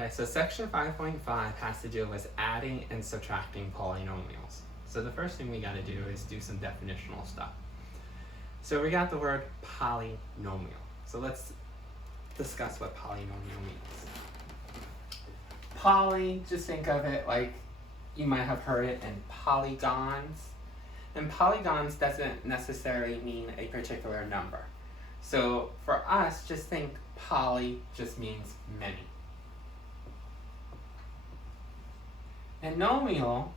Okay, so section 5.5 has to do with adding and subtracting polynomials. So the first thing we got to do is do some definitional stuff. So we got the word polynomial. So let's discuss what polynomial means. Poly, just think of it like you might have heard it in polygons. And polygons doesn't necessarily mean a particular number. So for us, just think poly just means many. And nomial,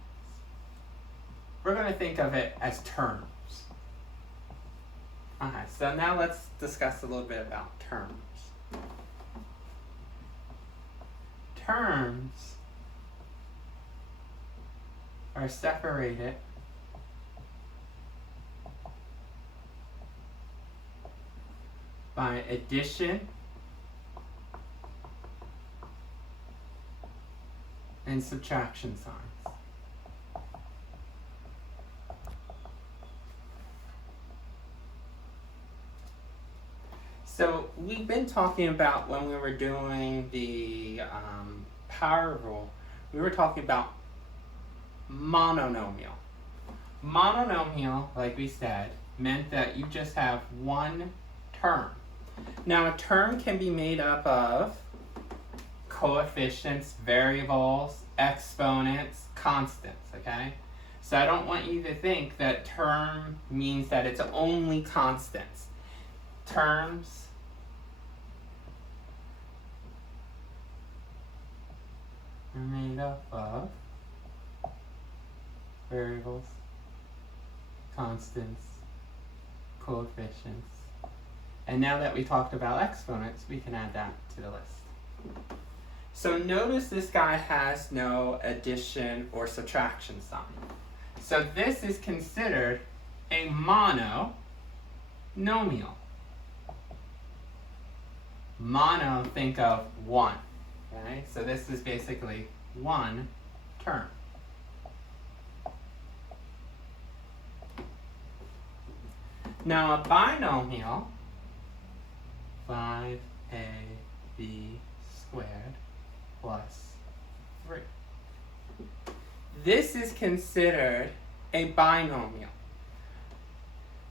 we're going to think of it as terms. Okay, so now let's discuss a little bit about terms. Terms are separated by addition and subtraction signs. So we've been talking about when we were doing the power rule, we were talking about mononomial. Mononomial, like we said, meant that you just have one term. Now a term can be made up of coefficients, variables, exponents, constants, okay? So I don't want you to think that term means that it's only constants. Terms are made up of variables, constants, coefficients. And now that we talked about exponents, we can add that to the list. So notice this guy has no addition or subtraction sign. So this is considered a mononomial. Mono, think of one. Okay? So this is basically one term. Now a binomial, 5ab squared plus 3. This is considered a binomial.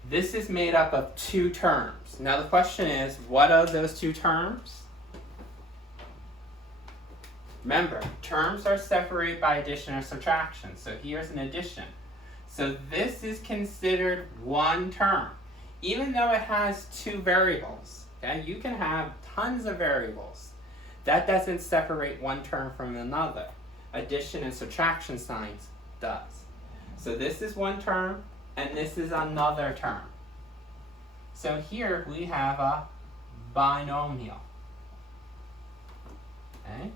This is made up of two terms. Now the question is, what are those two terms? Remember, terms are separated by addition or subtraction. So here's an addition. So this is considered one term, even though it has two variables. Okay? You can have tons of variables. That doesn't separate one term from another. Addition and subtraction signs does. So this is one term, and this is another term. So here we have a binomial. Okay?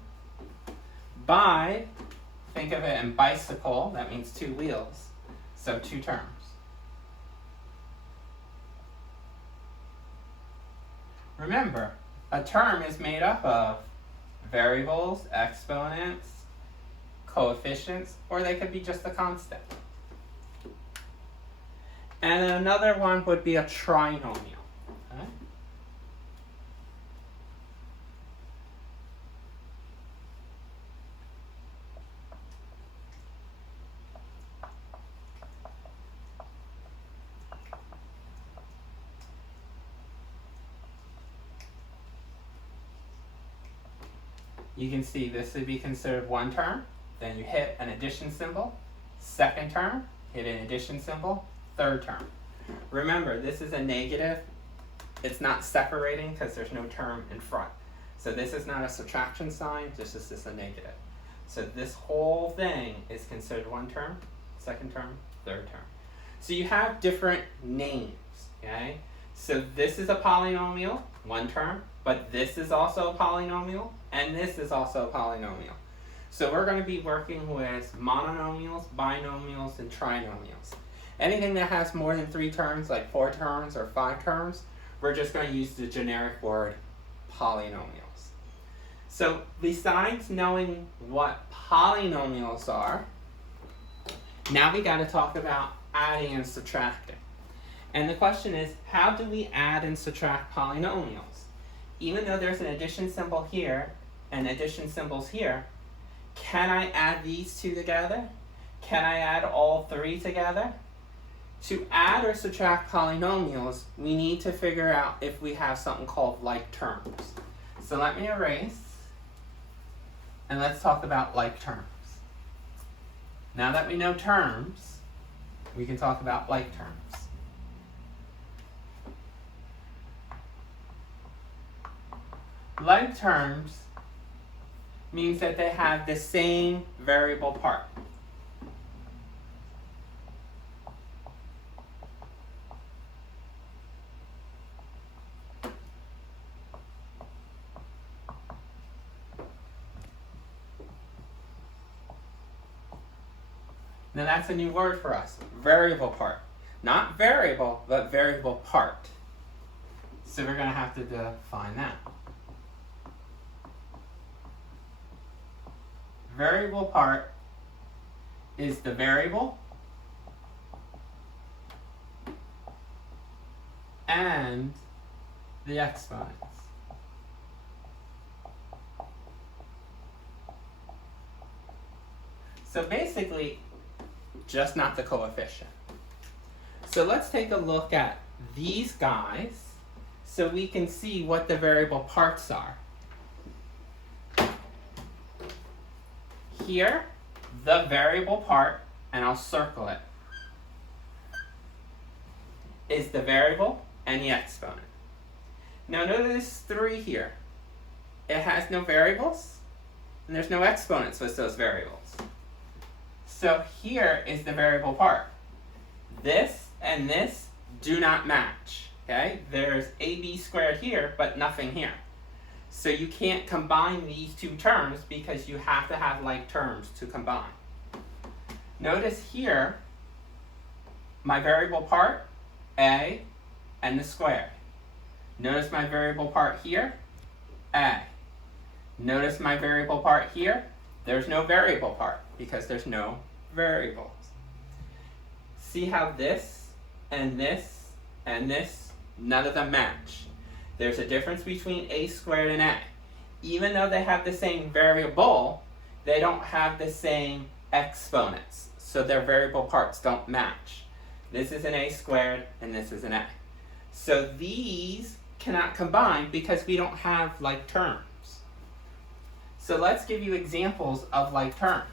Bi, think of it in bicycle, that means two wheels. So two terms. Remember, a term is made up of variables, exponents, coefficients, or they could be just a constant. And another one would be a trinomial. Okay? You can see this would be considered one term. Then you hit an addition symbol. Second term, hit an addition symbol. Third term. Remember, this is a negative. It's not separating because there's no term in front. So this is not a subtraction sign, this is just a negative. So this whole thing is considered one term, second term, third term. So you have different names, okay? So this is a polynomial, one term, but this is also a polynomial, and this is also a polynomial. So we're going to be working with mononomials, binomials, and trinomials. Anything that has more than 3 terms, like 4 terms or 5 terms, we're just going to use the generic word polynomials. So besides knowing what polynomials are, now we got to talk about adding and subtracting. And the question is, how do we add and subtract polynomials? Even though there's an addition symbol here and addition symbols here, can I add these two together? Can I add all three together? To add or subtract polynomials, we need to figure out if we have something called like terms. So let me erase, and let's talk about like terms. Now that we know terms, we can talk about like terms. Like terms means that they have the same variable part. Now that's a new word for us, variable part. Not variable, but variable part. So we're going to have to define that. Variable part is the variable and the exponents. So basically, just not the coefficient. So let's take a look at these guys so we can see what the variable parts are. Here, the variable part, and I'll circle it, is the variable and the exponent. Now notice 3 here. It has no variables, and there's no exponents with those variables. So here is the variable part. This and this do not match. Okay? There's AB squared here, but nothing here. So you can't combine these two terms because you have to have like terms to combine. Notice here, my variable part, A, and the squared. Notice my variable part here, A. Notice my variable part here, there's no variable part because there's no variables. See how this and this and this, none of them match. There's a difference between A squared and A. Even though they have the same variable, they don't have the same exponents. So their variable parts don't match. This is an A squared and this is an A. So these cannot combine because we don't have like terms. So let's give you examples of like terms.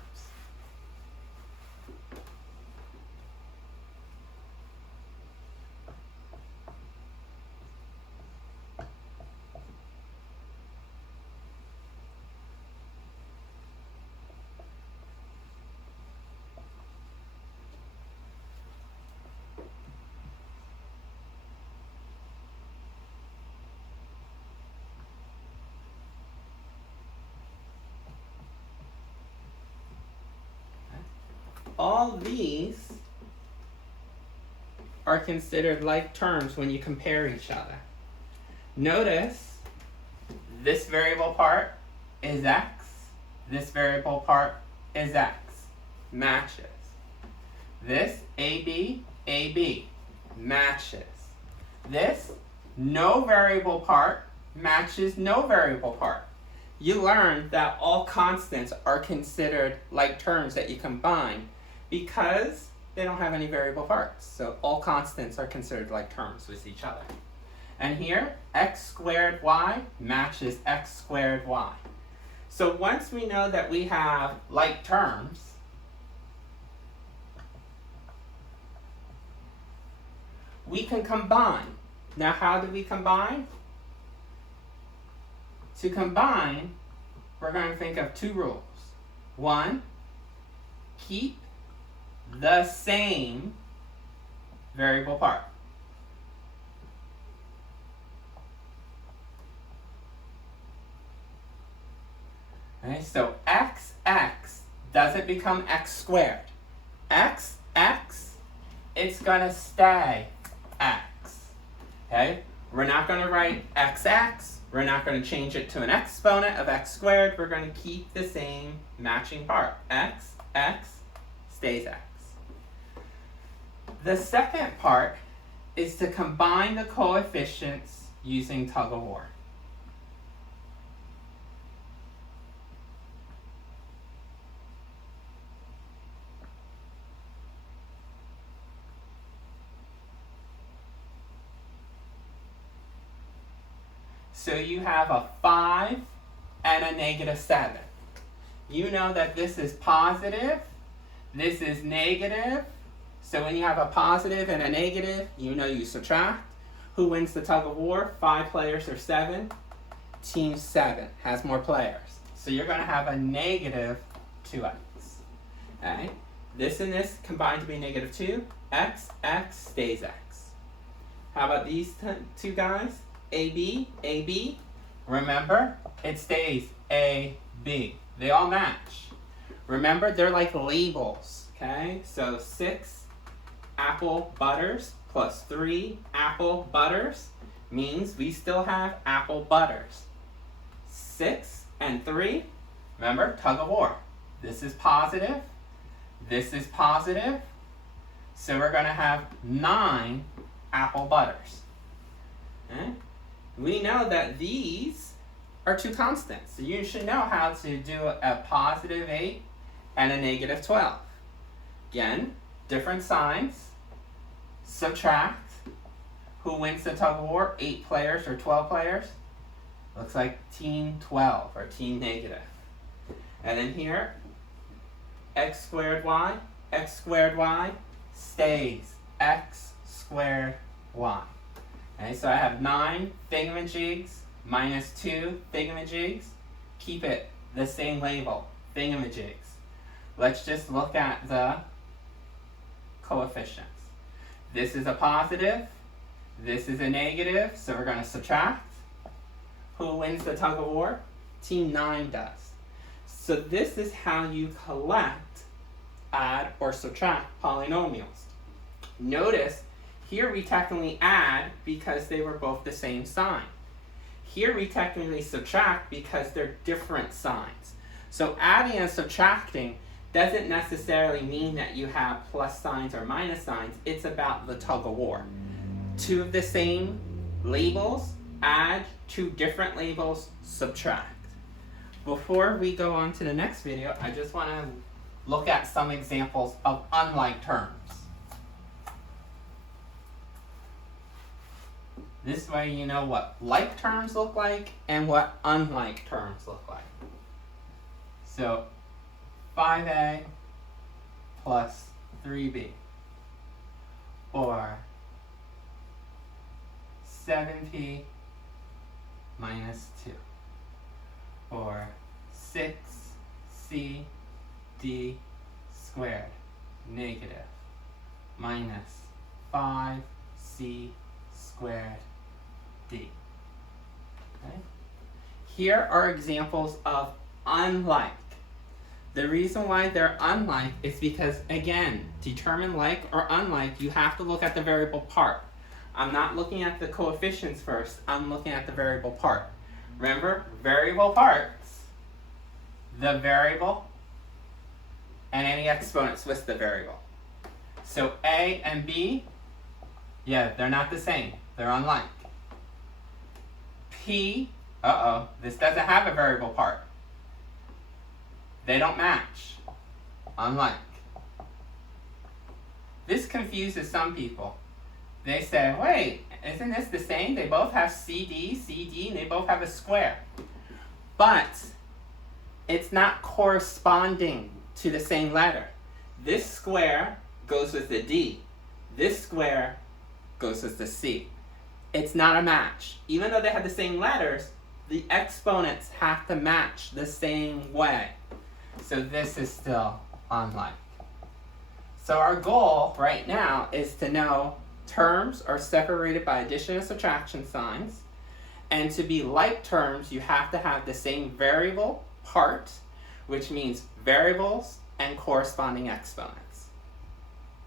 All these are considered like terms when you compare each other. Notice this variable part is x, this variable part is x, matches. This AB, AB, matches. This no variable part matches no variable part. You learned that all constants are considered like terms that you combine because they don't have any variable parts. So all constants are considered like terms with each other. And here, x squared y matches x squared y. So once we know that we have like terms, we can combine. Now how do we combine? To combine, we're going to think of 2 rules. 1, keep the same variable part. Okay, so x doesn't become x squared. X, it's going to stay x. Okay? We're not going to write x. We're not going to change it to an exponent of x squared. We're going to keep the same matching part. X stays x. The second part is to combine the coefficients using tug of war. So you have a 5 and a negative 7. You know that this is positive, this is negative. So when you have a positive and a negative, you know you subtract. Who wins the tug of war? 5 players or 7? Team 7 has more players. So you're going to have a negative 2x. Okay? This and this combine to be negative 2. X stays x. How about these two guys? AB, AB. Remember, it stays AB. They all match. Remember, they're like labels. Okay? So 6 apple butters plus 3 apple butters means we still have apple butters. 6 and 3, remember, tug of war. This is positive. This is positive. So we're going to have 9 apple butters. Okay? We know that these are two constants. So you should know how to do a positive 8 and a negative 12. Again, different signs. Subtract. Who wins the tug of war? 8 players or 12 players? Looks like team 12 or team negative. And then here, x squared y stays x squared y. Okay, so I have 9 thingamajigs minus 2 thingamajigs. Keep it the same label, thingamajigs. Let's just look at the coefficients. This is a positive, this is a negative, so we're going to subtract. Who wins the tug of war? Team 9 does. So this is how you collect, add, or subtract polynomials. Notice, here we technically add because they were both the same sign. Here we technically subtract because they're different signs. So adding and subtracting doesn't necessarily mean that you have plus signs or minus signs. It's about the tug of war. 2 of the same labels, add. 2 different labels, subtract. Before we go on to the next video, I just want to look at some examples of unlike terms. This way you know what like terms look like and what unlike terms look like. So 5a plus 3b, or 7p minus 2, or 6cd squared negative minus 5c squared d. Okay? Here are examples of unlike. The reason why they're unlike is because, again, determine like or unlike, you have to look at the variable part. I'm not looking at the coefficients first, I'm looking at the variable part. Remember, variable parts, the variable, and any exponents with the variable. So A and B, yeah, they're not the same, they're unlike. P, this doesn't have a variable part. They don't match, unlike. This confuses some people. They say, wait, isn't this the same? They both have CD, and they both have a square. But it's not corresponding to the same letter. This square goes with the D. This square goes with the C. It's not a match. Even though they have the same letters, the exponents have to match the same way. So this is still unlike. So our goal right now is to know terms are separated by addition and subtraction signs, and to be like terms you have to have the same variable part, which means variables and corresponding exponents.